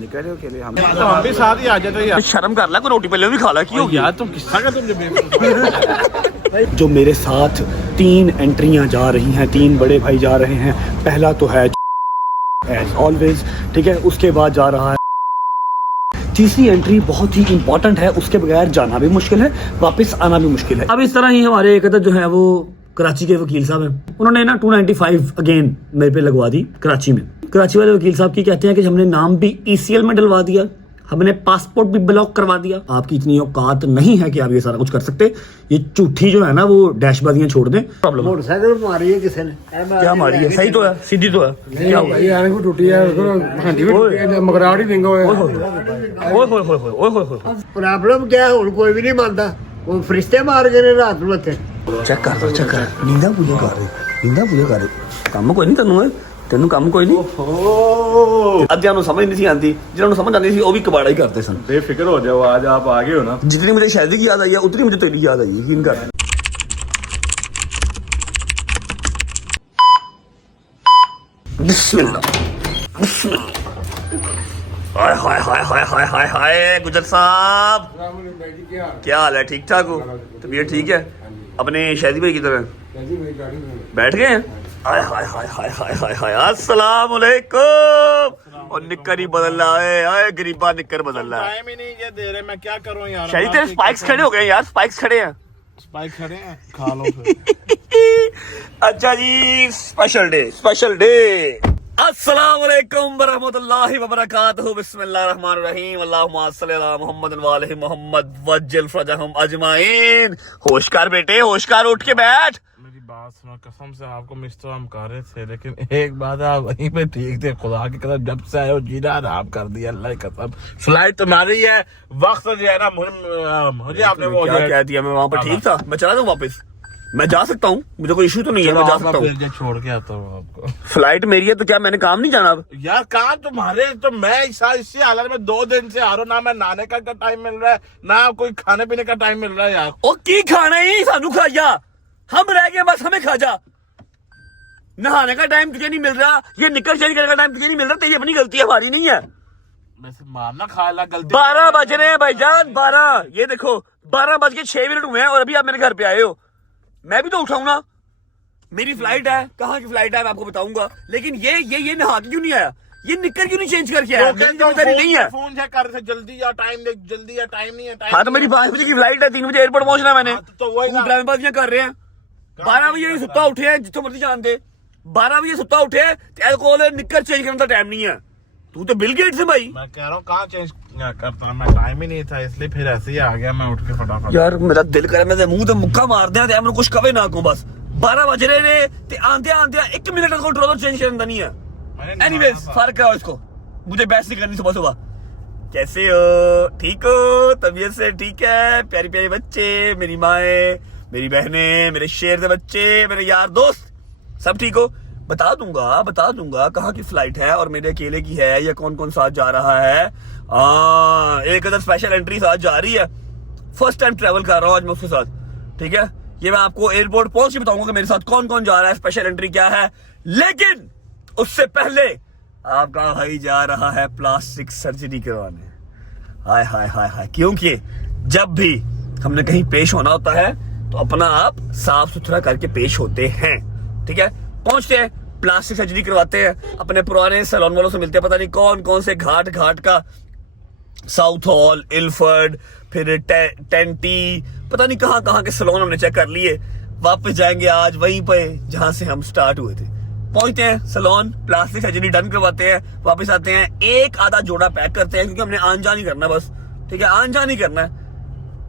निकल रहे हो अकेले? हम भी साथ ही आ जाते यार। शर्म कर ला, कोई रोटी पहले भी खा ला। क्यों यार तुम किस्सा का तुम जो मेरे साथ 3 एंट्रियां जा रही हैं, 3 बड़े भाई जा रहे हैं। पहला तो है एज ऑलवेज, ठीक है। उसके बाद जा रहा है तीसरी एंट्री बहुत ही इंपॉर्टेंट है, उसके बगैर जाना भी मुश्किल है, वापस आना भी मुश्किल है। अब इस तरह ही हमारे एक जो है वो कराची के वकील साहब हैं, उन्होंने ना 295 अगेन मेरे पे लगवा दी कराची में। कराची वाले वकील साहब की कहते हैं कि हमने नाम भी ECL में डलवा दिया, हमने पासपोर्ट भी ब्लॉक करवा दिया। आपकी इतनी औकात नहीं है कि आप ये सारा कुछ कर सकते। ये झूठी जो है ना वो डैशबाजियां छोड़ दें। प्रॉब्लम मोटरसाइकिल मारी है किसी ने। क्या मारी है? सही तो है, सीधी तो है। क्या हुआ? यार को टूटी है, हांडी भी टूटी है, मगराड़ी देंगे। ओए होए प्रॉब्लम क्या है? और कोई भी नहीं मानता, वो फरिश्ते मार गए रात में। चेक कर, चेक कर। नींदा पूजा कर रहे काम कोई नहीं तेनू है, तेनू काम कोई नहीं। अद्धियां नूं समझ नहीं सी आती, जिन्हां नूं समझ आती सी वो भी कबाड़ा ही करते सन। बेफिक्र हो जाओ, आज आप आ गए हो ना। जितनी मुझे शादी की याद आई है उतनी मुझे तेरी याद आई है, यकीन कर। बिस्मिल्लाह। हाय हाय हाय हाय हाय हाय हाय गुजर साहब, क्या हाल है? ठीक ठाक हो? तबीयत ठीक है? अपने शादी भाई की तरह बैठ गए हैं? हाय हाय हाय हाय हाय हाय हाय, अस्सलाम वालेकुम। और निक्कर ही बदल रहा है, आए गरीबा निक्कर बदल रहा है। टाइम ही नहीं ये दे रहे, मैं क्या करूं यार। शादी तेरे स्पाइक्स खड़े हो गए यार, स्पाइक्स खड़े हैं। स्पाइक खड़े हैं, खा लो फिर। अच्छा जी, स्पेशल डे। अस्सलाम वालेकुम वरहमतुल्लाहि वबरकातुहू। बिस्मिल्लाहिर्रहमानिर रहीम। अल्लाहुम्मा सल्लि अला मुहम्मद व आलि मुहम्मद वज्जिल फरजहुम अजमाइन। होश कर बेटे, होश कर, उठ के बैठ। मेरी बात सुनो, कसम से आपको मिस तो हम कर रहे थे, लेकिन एक बात आप वहीं पे ठीक थे। खुदा की कसम, जब से आए हो जीना आराम कर दिया, अल्लाह की कसम। फ्लाइट तुम्हारी है, वक्त जो है ना मुझे आपने वो क्या कह दिया? मैं वहाँ पर ठीक था, मैं चला जाऊँ वापस? मैं जा सकता हूँ, मुझे कोई इशू तो नहीं है, मैं जा सकता हूँ। छोड़ के आता हूँ आपको। फ्लाइट मेरी है तो क्या मैंने काम नहीं जाना अब? यार काम तुम्हारे, तो मैं इसी हालत में 2 दिन से आ रहा हूँ ना। मैं नहाने का टाइम मिल रहा है, ना कोई खाने पीने का टाइम मिल रहा है यार। ओ की खाना ही सानू खा जा, हम रह गए बस, हमें खा जा। नहाने का टाइम तुझे नहीं मिल रहा, ये निकल चेंज करने का टाइम तुझे नहीं मिल रहा, तेरी अपनी गलती है, हमारी नहीं है। वैसे मारना खाया गलती। 12 बज रहे हैं भाईजान, 12। ये देखो 12:06 हुए हैं और अभी आप मेरे घर पे आए हो। मैं भी तो उठाऊं ना, मेरी फ्लाइट है। कहाँ की फ्लाइट है मैं आपको बताऊंगा, लेकिन ये नहा के क्यों नहीं आया? ये निकल क्यों नहीं चेंज करके आया? मेरी जिम्मेदारी नहीं है। फोन चेक कर रहे थे, जल्दी या टाइम देख, जल्दी या टाइम नहीं है। हाँ तो मेरी 5 बजे की फ्लाइट है, 3 बजे एयरपोर्ट पहुंचना है मैंने। तो वही ड्रामेबाजियां कर रहे हैं। 12 बजे सुत्ता उठे हैं, जितो मर्जी जान दे। 12 बजे सुत्ता उठे, अल्कोहल निक्कर चेंज करने का टाइम नहीं है। तू तो बिल गेट्स है भाई। मैं कह रहा हूँ कहाँ चेंज करता, मैं टाइम ही नहीं था, इसलिए फिर ऐसे ही आ गया मैं उठ के फटाफट। यार मेरा दिल करे मैं मुंह ते मुक्का मार दिया, मैं कुछ कवे ना को। बस 12 बज रहे ने ते आंदे 1 मिनट का कंट्रोलर चेंज करना नहीं है। एनीवेज फर्क कराओ इसको, मुझे बहस नहीं करनी सुबह सुबह। कैसे हो? ठीक हो? तबीयत से ठीक है? प्यारी प्यारी बच्चे, मेरी माएँ, मेरी बहनें, मेरे शेर के बच्चे, मेरे यार दोस्त, सब ठीक हो? बता दूंगा कहाँ की फ्लाइट है और मेरे अकेले की है या कौन कौन साथ जा रहा है। एक अदर स्पेशल एंट्री साथ जा रही है। फर्स्ट टाइम ट्रेवल कर रहा हूँ आज मैं उसके साथ, ठीक है। ये मैं आपको एयरपोर्ट पहुंच के बताऊंगा कि मेरे साथ कौन कौन जा रहा है, स्पेशल एंट्री क्या है। लेकिन उससे पहले आपका भाई जा रहा है प्लास्टिक सर्जरी करवाने। हाय हाय हाय हाय, क्योंकि जब भी हमने कहीं पेश होना होता है तो अपना आप साफ सुथरा करके पेश होते हैं, ठीक है। पहुंचते हैं, प्लास्टिक सर्जरी करवाते हैं, अपने पुराने सैलून वालों से मिलते हैं, पता नहीं कौन कौन से घाट का, साउथ हॉल, इल्फर्ड, फिर टेंटी, पता नहीं कहाँ के सैलून हमने चेक कर लिए। वापस जाएंगे आज वहीं पे जहां से हम स्टार्ट हुए थे। पहुंचते हैं सैलून, प्लास्टिक सर्जरी डन करवाते हैं, वापस आते हैं, एक आधा जोड़ा पैक करते हैं क्योंकि हमने आन जान ही करना बस, ठीक है, आन जान ही करना है।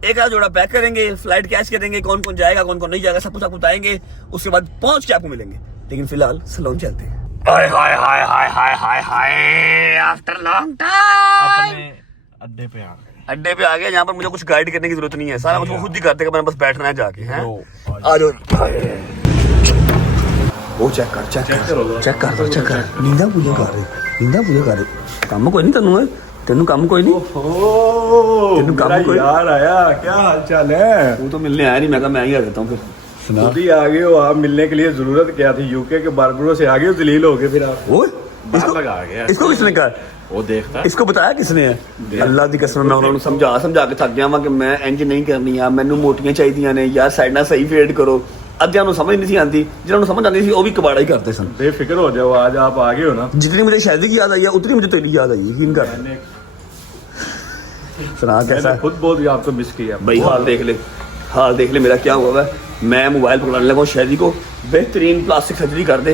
एक आधा जोड़ा पैक करेंगे, फ्लाइट कैच करेंगे, कौन कौन जाएगा कौन कौन नहीं जाएगा सब कुछ आपको बताएंगे, उसके बाद पहुंच के आपको मिलेंगे। लेकिन फिलहाल सैलून चलते हैं। हाय हाय हाय हाय हाय हाय हाय, आफ्टर लॉन्ग टाइम अड्डे पे आ गए जहाँ पर मुझे कुछ गाइड करने की जरूरत नहीं है, सारा कुछ वो खुद ही करते हैं, मैंने बस बैठना है जाके। हैं आ जाओ, वो चेक कर, नींदा पूजा कर रहे काम कोई नहीं तेनू काम कोई नहीं। तेनू काम कोई यार आया, क्या हाल चाल है? तू तो मिलने आया नहीं, मैं कहा मैं ही आ जाता हूँ फिर। खुद ही आ गए हो आप मिलने के लिए, जरूरत क्या थी? यूके के बारबरो से आ गए हो, जलील हो गए फिर आप। इसको किसने कहा? वो देखता है। इसको बताया किसने है? अल्लाह दी कसम मैं उन्होंने समझा के थक गया वा कि मैं इंज नहीं करनी आ, मैनू मोटियां चाहिए ने यार, साइडां सही फेड करो। अद्धियां नूं समझ नहीं सी आती, जिन्होंने समझ आती थी वो भी कबाड़ा ही करते सन। बेफिक्र हो जाओ, आज आप आ गए हो ना। जितनी मुझे शादी की याद आई है उतनी मुझे तेरी याद आई, यकीन कर। सुना कैसा है? खुद बहुत आपको मिस किया भाई। हाल देख ले, हाल देख ले मेरा क्या हुआ है। मैं मोबाइल पकड़ाने लगा हूँ शादी को, बेहतरीन प्लास्टिक सर्जरी कर दे,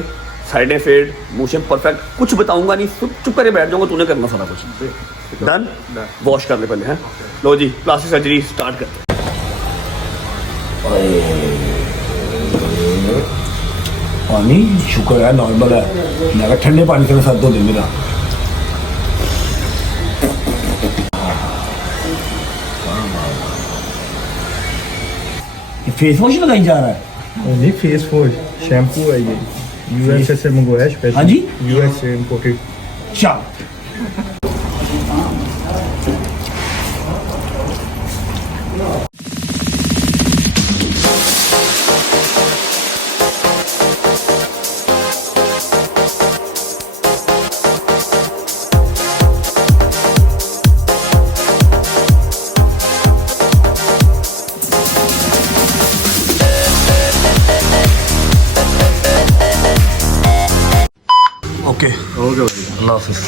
साइडें फेड, मोशन परफेक्ट, कुछ बताऊंगा नहीं, चुप करके बैठ जाऊंगा, तूने करना सारा कुछ। डन? वॉश कर ले पहले हैं। लो जी प्लास्टिक सर्जरी स्टार्ट करते हैं। पानी शुक्र है नॉर्मल है, मैं ठंडे पानी से सर धो दे मेरा। फेस वॉश लगाई जा रहा है? नहीं फेस वॉश, शैम्पू है ये, यूएसए से मंगवाया है स्पेशल। हाँ जी, यूएसए इंपोर्टेड। चल ओके अल्लाह हाफिज़।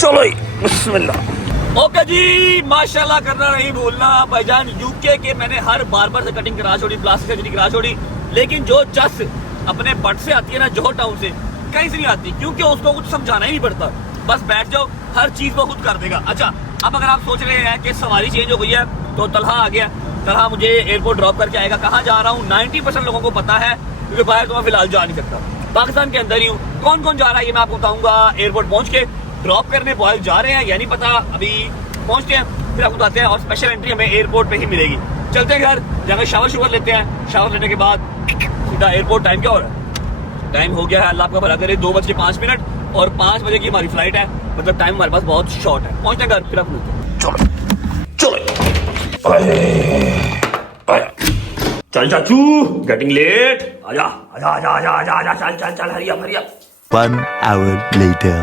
चलो जी बिस्मिल्लाह। ओके जी, माशाल्लाह करना नहीं भूलना भाईजान। यूके के मैंने हर बार्बर से कटिंग करा छोड़ी, प्लास्टिक सर्जरी करा छोड़ी, लेकिन जो चस अपने बट से आती है ना, जोहर टाउन से कहीं से नहीं आती, क्योंकि उसको कुछ समझाना ही नहीं पड़ता, बस बैठ जाओ, हर चीज वो खुद कर देगा। अच्छा अब अगर आप सोच रहे हैं कि सवारी चेंज हो गई है तो तलहा आ गया, तलहा मुझे एयरपोर्ट ड्रॉप करके आएगा, कहाँ जा रहा हूँ 90% लोगों को पता है, क्योंकि बाहर तो मैं फिलहाल जा नहीं सकता, पाकिस्तान के अंदर ही हूँ। कौन कौन जा रहा है ये मैं आपको बताऊंगा। एयरपोर्ट पहुंच के ड्रॉप करने बॉयल जा रहे हैं या नहीं पता, अभी पहुंचते हैं फिर आपको बताते हैं, और स्पेशल एंट्री हमें एयरपोर्ट पे ही मिलेगी। चलते हैं घर, जाकर शावर लेते हैं, शावर लेने के बाद सीधा एयरपोर्ट। टाइम क्या हो रहा है? टाइम हो गया है, अल्लाह आपका भला करे, 2:05 और 5 बजे की हमारी फ्लाइट है, मतलब टाइम हमारे पास बहुत शॉर्ट है। पहुंचते हैं घर फिर आपको मिलते हैं। चलो चलो चल चाचू, गेटिंग लेट, आजा आजा आजा आजा आजा आजा, चल चल चल, hurry up hurry up. 1 hour later.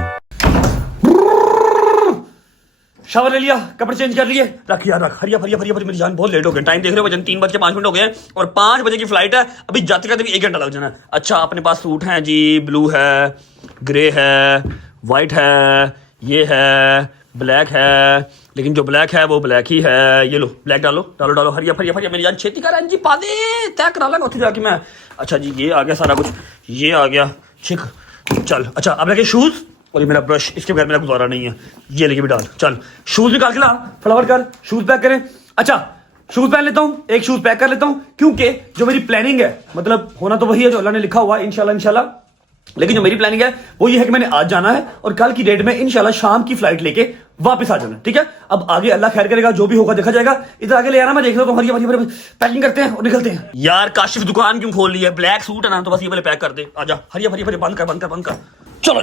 Shower ले लिया, कपड़े चेंज कर लिए, रख यार रख, hurry up hurry up hurry up, मेरी जान बहुत लेट हो गए। टाइम देख रहे हो वजन 3:05 हो गए और 5 बजे की फ्लाइट है, अभी जाते जाते भी 1 घंटा लग जाना है। अच्छा अपने पास सूट हैं जी, ब्लू है, ग्रे है, वाइट है, ये है, ब्लैक है, लेकिन जो ब्लैक है वो ब्लैक ही है। ये लो ब्लैक डालो डालो डालो, हरिया फरिया फरिया, मेरी जान छेती कर जी, पा दे, तय करा लेंगे उत्थे जाके मैं। अच्छा जी ये आ गया सारा कुछ, ये आ गया छिक, चल। अच्छा अब लगे शूज और ये मेरा ब्रश, इसके बगैर मेरा गुजारा नहीं है, ये लेके भी डाल। चल शूज निकाल के ला, फटाफट कर, शूज पैक करें। अच्छा शूज पहन लेता हूँ, एक शूज पैक कर लेता हूँ, क्योंकि जो मेरी प्लानिंग है, मतलब होना तो वही है जो अल्लाह ने लिखा हुआ है, इंशाल्लाह इंशाल्लाह, लेकिन जो मेरी प्लानिंग है वो ये है कि मैंने आज जाना है और कल की डेट में इंशाल्लाह शाम की फ्लाइट लेके वापस आ जाना, ठीक है। अब आगे अल्लाह खैर करेगा, जो भी होगा देखा जाएगा। इधर आगे ले आना, मैं देख रहा हूँ, हरी पैकिंग करते हैं और निकलते हैं। यार काशिफ दुकान क्यों खोल ली है? ब्लैक सूट है ना, तो बस ये वाले पैक कर दे, आजा हरी फरी फरी, बंद कर बंद कर बंद कर। चलो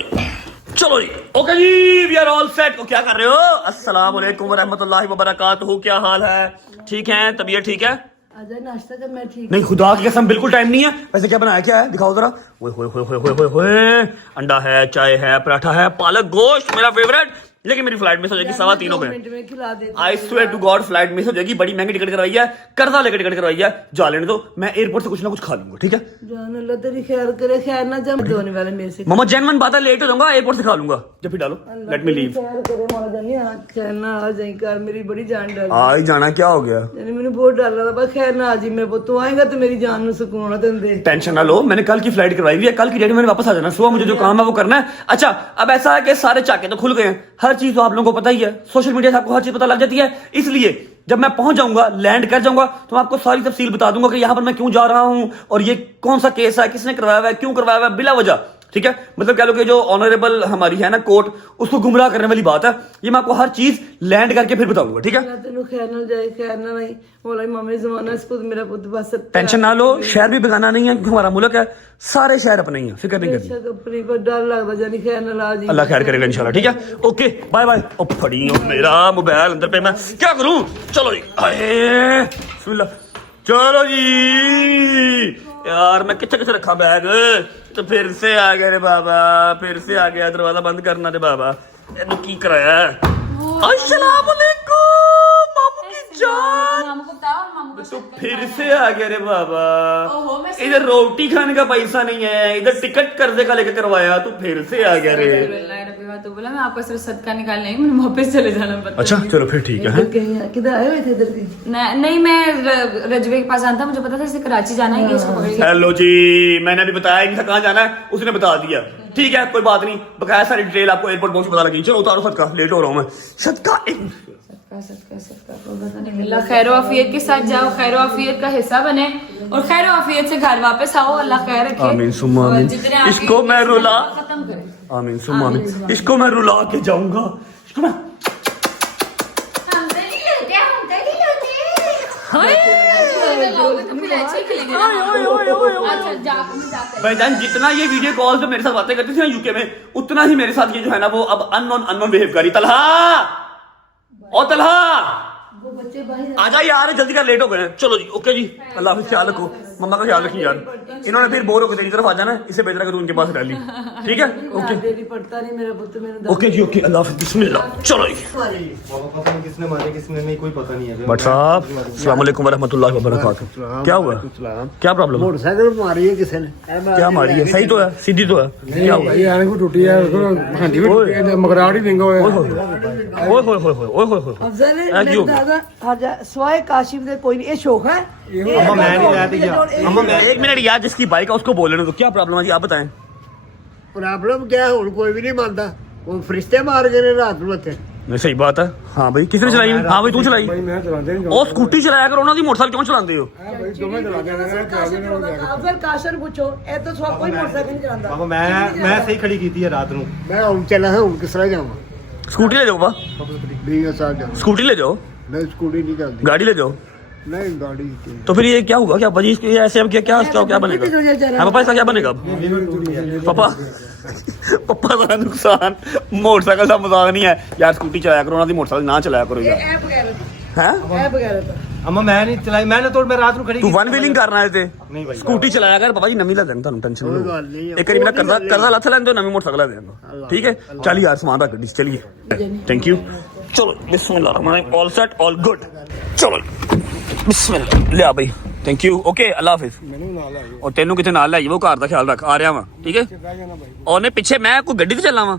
चलो जी, ओके जी, वी आर ऑल सेट। क्या कर रहे हो? अस्सलाम वालेकुम व रहमतुल्लाहि व बरकातहू। क्या हाल है? ठीक है, तबीयत ठीक है? आजा नाश्ता कर, मैं ठीक। नहीं खुदा की कसम बिल्कुल टाइम नहीं है। वैसे क्या बनाया, क्या है दिखाओ जरा। ओए होए होए होए होए होए, अंडा है, चाय है, पराठा है, पालक गोश्त मेरा फेवरेट, लेकिन मेरी फ्लाइट मिस हो जाएगी 3:15 हो गए। I swear to God flight miss हो जाएगी, बड़ी महंगी टिकट करवाई है, कर्जा लेकर टिकट करवाई है, जा लेने दो, मैं एयरपोर्ट से कुछ ना कुछ खा लूंगा, ठीक है। जान अल्लाह तेरी खैर करे, खैर ना जम होने वाले मेरे से। मोहम्मद जैनमन बात है, लेट हो जाऊंगा, एयरपोर्ट से खा लूंगा। जब भी डालो, लेट मी लीव। खैर करे मौला जानी, खैर ना आ जाई कर, मेरी बड़ी जान डर आ ही जाना, क्या हो गया? यानी मैंने बहुत डर लगा, बस खैर ना आ जी मेरे पुੱਤ, तू आएगा तो मेरी जान ਨੂੰ सुकून ना दे। टेंशन ना लो, मैंने कल की फ्लाइट करवाई हुई है, कल की डेट में मैंने वापस आ जाना, सुबह मुझे जो काम है वो करना है। अच्छा अब ऐसा है कि सारे चाके तो खुल गए हैं, हर चीज तो आप लोगों को पता ही है, सोशल मीडिया से आपको हर चीज पता लग जाती है, इसलिए जब मैं पहुंच जाऊंगा, लैंड कर जाऊंगा, तो मैं आपको सारी तफसील बता दूंगा कि यहाँ पर मैं क्यों जा रहा हूं और ये कौन सा केस है, किसने करवाया हुआ है, क्यों करवाया हुआ है, बिला वजह, ठीक है। मतलब कह लो कि जो ऑनरेबल हमारी है ना कोर्ट, उसको गुमराह करने वाली बात है, ये मैं आपको हर चीज लैंड करके फिर बताऊंगा, ठीक है। तेन खैर ना जाए, खैर ना नहीं, मौला मामे जमाना इसको मेरा पुੱਤ बस। टेंशन ना लो, शहर भी बेगाना नहीं है, हमारा मुल्क है, सारे शहर अपने ही हैं, फिक्र नहीं करनी। अपनी पर डर लगता जानी, खैर ना ला जी, अल्लाह खैर करेगा इंशाल्लाह, ठीक है। Okay bye bye. ओ फड़ी हो मेरा मोबाइल अंदर पे, मैं क्या करूं? चलो जी, आए बिस्मिल्लाह, चलो जी। यार मैं किथे किथे रखा बैग, तो फिर से आ गया रे बाबा, फिर से आ गया, दरवाजा बंद करना रे बाबा। ਇਹਨੂੰ ਕੀ ਕਰਾਇਆ? अस्सलाम वालेकुम मामू की जान। मामू को बताओ, मामू को तो फिर से आ गया रे बाबा। ओहो, मैं इधर रोटी खाने का पैसा नहीं है, इधर टिकट कर्जे का लेकर करवाया, तू फिर से आ गया रे। तो बोला मैं आपको सिर्फ सदका निकालने आई, मुझे वापस चले जाना पड़ता। अच्छा चलो फिर ठीक है। कहीं किधर आए हुए थे इधर की? नहीं, मैं रजवे के पास आना था, मुझे पता था इसे कराची जाना है, इसको पकड़ के। हेलो जी, मैंने अभी बताया नहीं था कहाँ जाना है, उसने बता दिया। ठीक है कोई बात नहीं, बकाया सारी डिटेल आपको एयरपोर्ट पहुंच पता लगी। चलो उतारो सदका, लेट हो रहा हूँ मैं। सदका सदका को पता नहीं मिला। खैर आफियत के साथ जाओ, खैर आफियत का हिस्सा बने और खैर आफियत से घर वापस आओ। अल्लाह खैर रखे। आमीन सुम्मा आमीन। जितने आपके इसको मैं रुला, खत्म करें। आमीन सुम्मा आमीन। इसको मैं रुला के जाऊंगा। इसको मैं भाईजान जितना ये वीडियो कॉल जो मेरे साथ बातें करती थी ना यूके में, उतना ही मेरे साथ ये जो है ना वो अब अननोन बिहेव करी। तलहा ओ तलहा आजा यार, जल्दी कर, लेट हो गए हैं। चलो जी ओके जी, अल्लाह हाफिज़, ख्याल रखो, मम्मा का ख्याल रखिए यार। इन्होंने फिर बोर होकर तेरी तरफ आ जाना, इससे बेहतर है कि तू उनके पास रह ली। ठीक है ओके पढ़ता नहीं मेरा पुत्र, मैंने ओके जी ओके, अल्लाह हाफिज़, बिस्मिल्लाह। चलो जी किसने मारे किसने नहीं कोई पता नहीं है। भट्ट साहब अस्सलाम वालेकुम वरहमतुल्लाहि वबरकातुहू। क्या हुआ, क्या प्रॉब्लम? मोटरसाइकिल मारी है किसी ने। क्या मारी है? सही तो है, सीधी तो है। क्या हुआ? यार को टूटी है, हंडी भी टूटी है, मगराड़ ही देंगे। ओए होए होए होए होए होए। अफजल क्या मेरे क्यों? दादा हजा स्वाए काशिफ दे कोई नहीं, ये शौक है। अम्मा मैं नहीं लाया था। अम्मा मैं एक मिनट यार, जिसकी बाइक है उसको बोलने दो। क्या प्रॉब्लम है जी, आप बताएं। प्रॉब्लम क्या है, हुण कोई भी नहीं मानता। वो फरिश्ते मार गए ने रात ਨੂੰ ਇੱਥੇ। नहीं सही बात है। हाँ भाई किसने चलाई? हाँ भाई तू चलाई। मैं चलाते नहीं ਉਹ ਸਕੂਟੀ ਚਲਾਇਆ ਕਰੋ, ਉਹਨਾਂ ਦੀ ਮੋਟਰਸਾਈਕਲ ਕਿਉਂ ਚਲਾਉਂਦੇ ਹੋ? भाई दोनों चलाते हैं। अफजल काशर पूछो, ए तो सब कोई मोटरसाइकिल नहीं चलाता। पापा मैं सही खड़ी की थी रात ਨੂੰ। मैं हुण चला है, हुण किस तरह जाऊँ? स्कूटी ले जाओ बा, भी के साथ जाऊँ। स्कूटी ले जाओ, नहीं स्कूटी नहीं चलती। गाड़ी ले जाओ। नहीं गाड़ी की। तो फिर ये क्या होगा? क्या वजह इसके ऐसे अब क्या बनेगा? हाँ पापा इसका क्या बनेगा अब? पापा पापा का नुकसान मोटरसाइकिल का मजाक नहीं है यार। स्कूटी चलाया करो, ना मोटरसाइकिल ना चलाया करो यार। ऐप वगैरह हैं? ऐप वगैरह अम्मा मैं नहीं चलाई, मैंने तो मैं रात ਨੂੰ खड़ी तू वन व्हीलिंग करना है ते नहीं भाई स्कूटी चलाया कर पापा जी, नवी ला देना ਤੁਹਾਨੂੰ टेंशन कोई गल नहीं है। एक बार मेरा कर्जा लथ लेने दो, नवी मोटरसाइकिल ला देना। ठीक है चल यार, सामान रख दी, चलिए। Thank you. चलो बिस्मिल्लाह, ऑल सेट ऑल गुड। चलो बिस्मिल्लाह, ले आ भाई, थैंक यू ओके, अल्लाह हाफिज़। और तेनू किथे नाल ले वो घर का ख्याल रख, आ रहा वा ठीक है। और ने पीछे मैं कोई गड्डी ते चलना वा,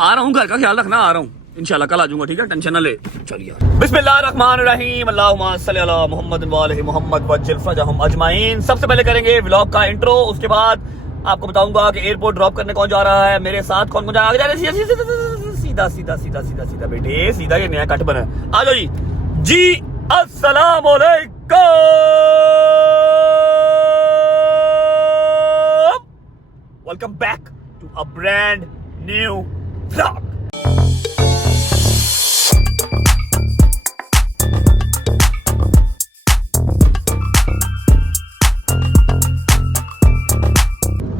आ रहा हूँ, घर का ख्याल रखना, आ रहा हूँ इंशाल्लाह, कल आ जाऊंगा ठीक है, टेंशन ना ले। चलिए बिस्मिल्लाहिर्रहमानिर्रहीम, अल्लाहुम्मा सल्ली अला मुहम्मद व आलि मुहम्मद वज्जिल फरजहुम अजमाइन। सबसे पहले करेंगे व्लॉग का इंट्रो, उसके बाद आपको बताऊंगा कि एयरपोर्ट ड्रॉप करने कौन जा रहा है, मेरे साथ कौन कौन जा रहा है। सीधा सीधा सीधा सीधा सीधा बेटे सीधा, ये नया कट बना है। आ जाओ जी अस्सलाम वालेकुम, welcome back to a brand new vlog.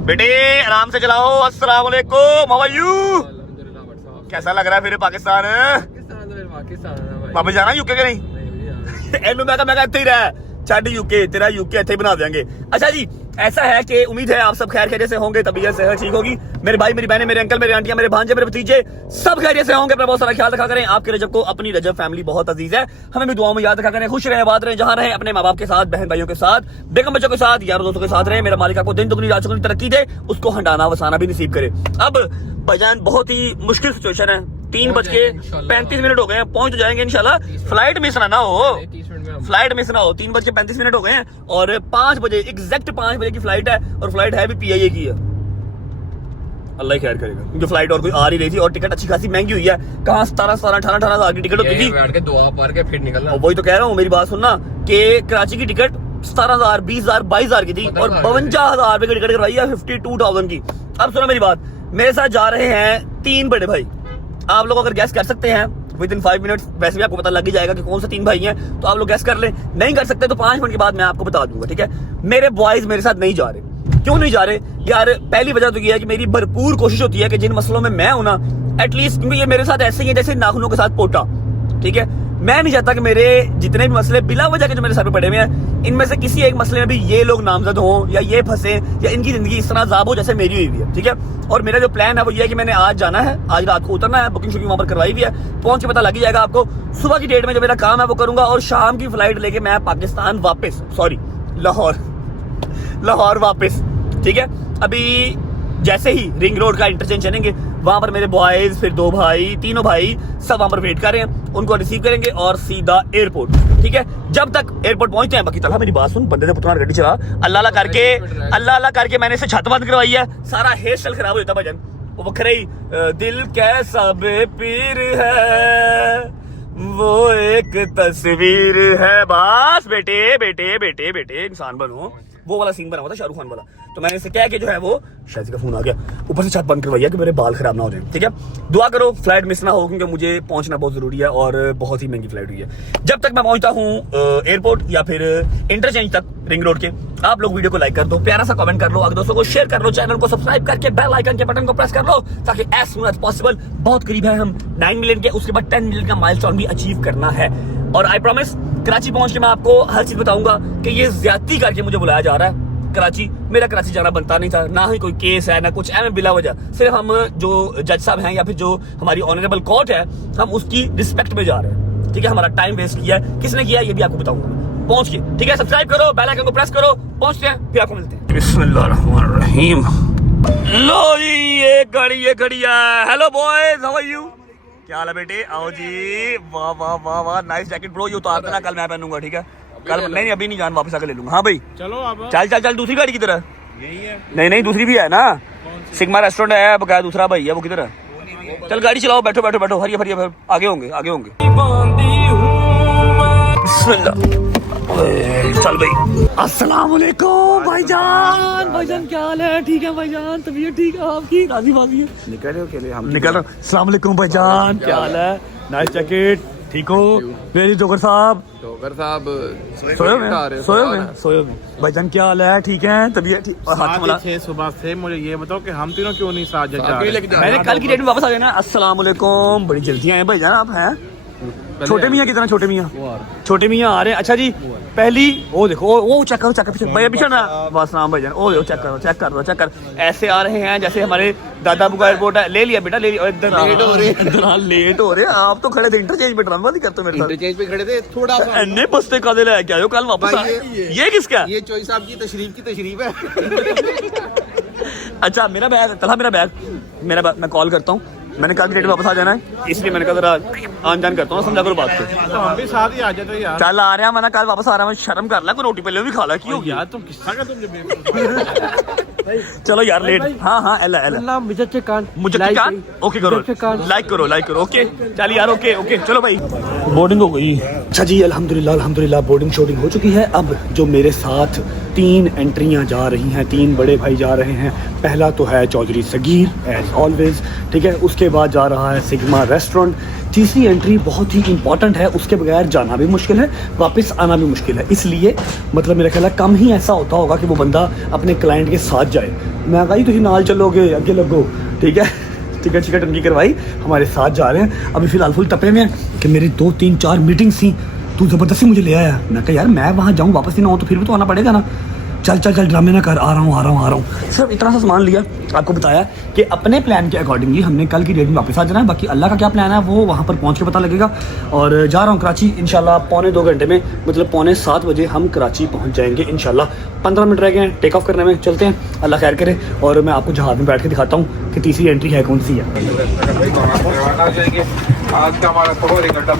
बेटे आराम से चलाओ। अस्सलाम वालेकुम, हाउ आर यू? कैसा लग रहा है फिर पाकिस्तान? वापस जाना यूके के नहीं? एनू मैं इत्थे ही रह, छड़ यूके, तेरा यूके इत्थे ही बना देंगे। अच्छा जी ऐसा है कि उम्मीद है आप सब खैर खैरियत से होंगे, तबीयत सेहत ठीक होगी। मेरे भाई मेरी बहनें, मेरे अंकल, मेरे आंटियां, मेरे भांजे, मेरे भतीजे सब खैरियत से होंगे। अपना बहुत सारा ख्याल रखा करें। आपके रजब को अपनी रजब फैमिली बहुत अजीज है, हमें भी दुआओं में याद रखा करें। खुश रहें, आबाद रहें, जहां रहें अपने माँ बाप के साथ, बहन भाइयों के साथ, बेगम बच्चों के साथ, यारों दोस्तों के साथ रहें। मेरा मालिक आपको दिन दुगनी रात चौगुनी तरक्की दे, उसको हंडाना वसाना भी नसीब करे। अब भाईजान बहुत ही मुश्किल सिचुएशन है, 3:35 हो गए हैं, पहुंच तो जाएंगे इंशाल्लाह। फ्लाइट मिस ना हो, फ्लाइट मिस ना हो। 3:35 हो गए हैं और 5 बजे एग्जैक्ट 5 बजे की फ्लाइट है, और फ्लाइट है भी PIA की है। अल्लाह ही खैर करेगा, क्योंकि फ्लाइट और कोई आ रही थी और टिकट अच्छी खासी महंगी हुई है। कहाँ 17,000 18,000 की टिकट होती थी, बैठ के दुआ पढ़ के फिर निकलना। और वही तो कह रहा हूँ, मेरी बात सुनना कि कराची की टिकट 17,000 20,000 22,000 की थी और 52,000 रुपए की टिकट करवाई है 52,000 की। अब सुनो मेरी बात, मेरे साथ जा रहे हैं 3 बड़े भाई। आप लोग अगर गैस कर सकते हैं विद इन 5 मिनट्स, वैसे भी आपको पता लग ही जाएगा कि कौन से 3 भाई हैं, तो आप लोग गैस कर लें। नहीं कर सकते तो 5 मिनट के बाद मैं आपको बता दूंगा ठीक है। मेरे बॉयज मेरे साथ नहीं जा रहे। क्यों नहीं जा रहे यार? पहली वजह तो ये है कि मेरी भरपूर कोशिश होती है कि जिन मसलों में मैं हूं ना, एटलीस्ट, क्योंकि ये मेरे साथ ऐसे ही है जैसे नाखूनों के साथ पोटा, ठीक है। मैं नहीं चाहता कि मेरे जितने भी मसले बिला वजह के जो मेरे सर पे पड़े हुए हैं, इनमें से किसी एक मसले में भी ये लोग नामजद हों या ये फंसे या इनकी जिंदगी इस तरह अज़ाब हो जैसे मेरी हुई है, ठीक है। और मेरा जो प्लान है वो ये है कि मैंने आज जाना है, आज रात को उतरना है, बुकिंग शुकिंग वहाँ पर करवाई भी है, पहुंच के पता लग ही जाएगा आपको। सुबह की डेट में जो मेरा काम है वो करूंगा और शाम की फ्लाइट लेके मैं पाकिस्तान वापस, सॉरी लाहौर वापस, ठीक है। अभी जैसे ही रिंग रोड का इंटरचेंज चलेंगे, वहां पर मेरे बॉयज, फिर 2 भाई, तीनों भाई सब वहां पर वेट कर रहे हैं, उनको रिसीव करेंगे और सीधा एयरपोर्ट, ठीक है। जब तक एयरपोर्ट पहुंचते हैं, बाकी तला मेरी बात सुन, बंदे ने पुतना गाड़ी चला, अल्लाह अल्लाह करके मैंने इसे छत बंद करवाई है, सारा हेयर स्टाइल खराब हो जाता भजन, वो बखरे ही दिल कैसा बेपीर है वो एक तस्वीर है, बस बेटे बेटे बेटे बेटे इंसान बनो, वो वाला सीन बना हुआ था शाहरुख खान वाला। तो मैंने इससे क्या कि जो है वो शायद का फोन आ गया, ऊपर से छत बंद करवाइया कि मेरे बाल खराब ना हो जाए, ठीक है। दुआ करो फ्लाइट मिस ना हो, क्योंकि मुझे पहुंचना बहुत जरूरी है और बहुत ही महंगी फ्लाइट हुई है। जब तक मैं पहुंचता हूँ एयरपोर्ट या फिर इंटरचेंज तक रिंग रोड के, आप लोग वीडियो को लाइक कर दो, प्यारा सा कमेंट कर लो, अगर दोस्तों को शेयर कर लो, चैनल को सब्सक्राइब करके बेल आइकन के बटन को प्रेस कर लो, ताकि एज सून एज पॉसिबल, बहुत करीब है हम 9 मिलियन के, उसके बाद 10 मिलियन का माइलस्टोन भी अचीव करना है। और आई प्रॉमिस कराची पहुंच के मैं आपको हर चीज बताऊंगा कि ये ज्यादती करके मुझे बुलाया जा रहा है कराची। मेरा कराची जाना बनता नहीं था, ना ही कोई केस है ना कुछ है, बिला वजह सिर्फ हम जो जज साहब हैं या फिर जो हमारी ऑनरेबल कोर्ट है, हम उसकी रिस्पेक्ट में जा रहे हैं, ठीक है। हमारा टाइम वेस्ट किया है, किसने किया है ये भी आपको बताऊंगा पहुंच के, ठीक है। सब्सक्राइब करो, बेल आइकन को प्रेस करो, पहुंचते हैं, फिर आपको मिलते हैं। बिस्मिल्लाहिर्रहमानिर्रहीम। लो जी ये घड़ी है। Hello boys, how are you? क्या हाल है बेटे? आओ जी, वाह वाह वाह वाह, नाइस जैकेट ब्रो, ये उतार देना, कल मैं पहनूंगा, ठीक है। कल नहीं, अभी नहीं, जान वापस आकर ले लूंगा। हाँ भाई चलो अब चल दूसरी गाड़ी की तरह, यही है। नहीं दूसरी भी है ना, सिग्मा रेस्टोरेंट है बकाया, दूसरा भाई है, वो किधर है? चल गाड़ी चलाओ, बैठो हरिया आगे होंगे चल भाई। अस्सलाम वालेकुम भाईजान क्या हाल है? ठीक है भाईजान, तबीयत ठीक है आपकी? राजी बाजी है? निकल रहे हो के लिए? हम निकल रहे हैं। अस्सलाम वालेकुम भाईजान, क्या हाल है? नाइस जैकेट, ठीक हो? वेरी जोकर साहब सोए में भाईजान क्या हाल है? ठीक है, तबीयत ठीक? और हाथ मिला 6 सुबह से। मुझे ये बताओ कि हम तीनों क्यों नहीं साथ जा रहे? मैंने कल की डेट में वापस आ जाना। अस्सलाम वालेकुम, बड़ी जल्दी आए भाईजान आप हैं? छोटे मियाँ कितना? छोटे मियाँ आ रहे हैं। अच्छा जी, पहली वो देखो, वो चेक करो पीछे भैया, पीछे ना बस नाम भाईजान, ओ देखो चेक कर ऐसे आ रहे हैं जैसे हमारे दादा का एयरपोर्ट है। ले लिया बेटा, ले लिया। इधर लेट हो रहे हैं आप तो खड़े थे इंटरचेंज पे, ड्रामा नहीं करते मेरे साथ। इंटरचेंज पे खड़े थे, थोड़ा सा अन्ने बस्ते का दे लेके आयो कल वापस। ये किसका? ये चोई साहब की तशरीफ है। अच्छा मेरा बैग मैं कॉल करता हूँ, मैंने कल की डेट में वापस आ जाना है, इसलिए मैंने कहा जरा आन जान करता हूँ, समझा करो बात को। तो हम भी साथ ही आ जाते यार। कल आ रहा है, मैंने कल वापस आ रहा है, शर्म कर ला, कोई रोटी पहले भी खा ला, क्यों यार तुम किस्सा का तुम जब चलो यार लेट। हाँ एला मुझे ओके करो, लाइक करो ओके। चल यार ओके चलो भाई, बोर्डिंग हो गई। अच्छा जी, अल्हम्दुलिल्लाह बोर्डिंग शोर्डिंग हो चुकी है। अब जो मेरे साथ 3 एंट्रियां जा रही हैं, 3 बड़े भाई जा रहे हैं। पहला तो है चौधरी सगीर एज ऑलवेज, ठीक है। उसके बाद जा रहा है सिग्मा रेस्टोरेंट। तीसरी एंट्री बहुत ही इंपॉर्टेंट है, उसके बगैर जाना भी मुश्किल है, वापस आना भी मुश्किल है। इसलिए मतलब मेरा ख्याल है कम ही ऐसा होता होगा कि वो बंदा अपने क्लाइंट के साथ जाए। मैं कहा तुम नाल चलोगे, अगे लगो, ठीक है। टिकट उनकी करवाई, हमारे साथ जा रहे हैं। अभी फिलहाल फुल टप्पे में कि मेरी 2 3 4 मीटिंग्स थी, तू ज़बरदस्ती मुझे ले आया। मैं कहा यार मैं वहाँ जाऊँ वापस ही ना हो तो फिर भी तो आना पड़ेगा ना। चल ड्रामे ना कर, आ रहा हूँ। सिर्फ इतना सा सामान लिया, आपको बताया कि अपने प्लान के अकॉर्डिंगली हमने कल की डेट में वापस आ जाना है। बाकी अल्लाह का क्या प्लान है वो वहाँ पर पहुँच के पता लगेगा। और जा रहा हूँ कराची इंशाल्लाह, 2.25 घंटे में, मतलब 6:45 बजे हम कराची पहुँच जाएंगे इंशाल्लाह। 15 मिनट रह गए हैं टेक ऑफ करने में, चलते हैं, अल्लाह खैर करे। और मैं आपको जहाज़ में बैठ के दिखाता हूँ कि तीसरी एंट्री है कौन सी है। आज का हमारा सफर 1 घंटा।